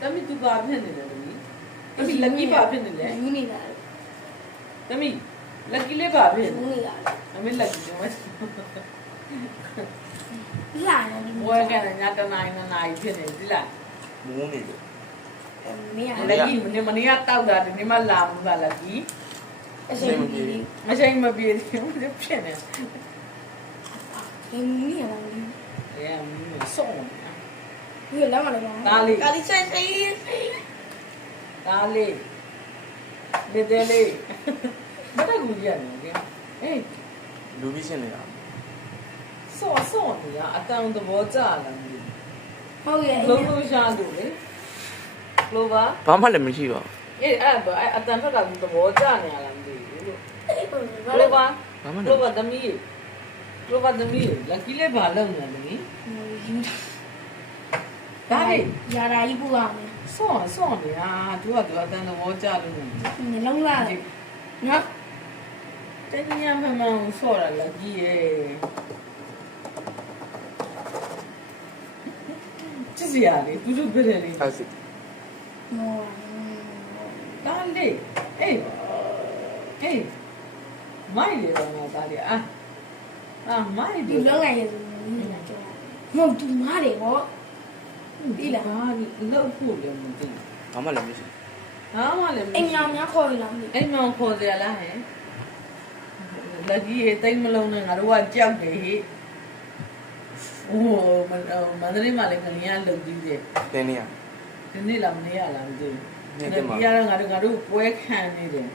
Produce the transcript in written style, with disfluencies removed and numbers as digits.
Tami tu ba phen ne le tami. Tami lucky ba phen ne le. ယူနေတာ Tami lucky le ba phen. ယူနေတာ Tami lucky jo. လာတယ်ဒီ Wa ka nya ta nai phen ne di la. မူးနေတယ် မင်းက Lucky ne mani ya taw da ni ma la mu ba lucky. အစိမ်းကြီး Ma sai ma pi di mu de phen ne. ဒီမင်းရလာတယ် Ya mu so. ဒီလက်မလည်းပါ ဒါလေး ဒါလေးဆိုင်ဆိုင် Da le. Le de le. Ba da gu ya ne. Eh လူပြီးရှင်းနေတာ so ne ya atang de bo ja la ni. ဟုတ်ရဲ့ လုံးလုံးရှားလို့လေလိုပါ ဘာမှလည်းမရှိပါ အေးအဲ့အတန်ဖက်ကသဘောကျနေရလားမသိဘူးလို့လိုပါ ဘာမှ လို လည်း ပါသမီးလိုပါသမီးလက်ကီးလေးဘာလုပ်နေလဲသမီး ယူတာ ဒါလေ ရာရာကြီးပူရမယ် စောနေဟာသူကအတန်သဘောကျလို့ နှလုံးလာနော် တကယ်မှမန်စောတာလက်ကြီးရဲ့ကြည့်စရာလေသူတို့ပြတယ်လေ အဲ့စစ် မော ဒါလေအေးမိုက်လေတော့ငါသားလေအာမိုက် ဒီ လေ လုံးငယ်ရဲ့ဆိုရင်လာကြောမဟုတ်သူမားတယ်ဟော ဒီလားလောက်ဖို့လည်းမသိ ဘာမှလည်းမရှိ ဟာမလည်း အိမ်များများခေါ်ရလားမသိ အိမ်မောင်ခေါ်ကြလားဟဲ့လက်ကြီးရဲ့တိတ်မလုံးနဲ့ငါတို့ကကြောက်တယ်ဟဲ့โอ้မန္တလေးမှာလည်းကလျာလုံကြီးတယ် တင်းနေရ ဒီနေ့လာမနေရလားမသိဘူး နေ့တည်းမှာ ဒီကတော့ငါတို့ပွဲခံနေတယ်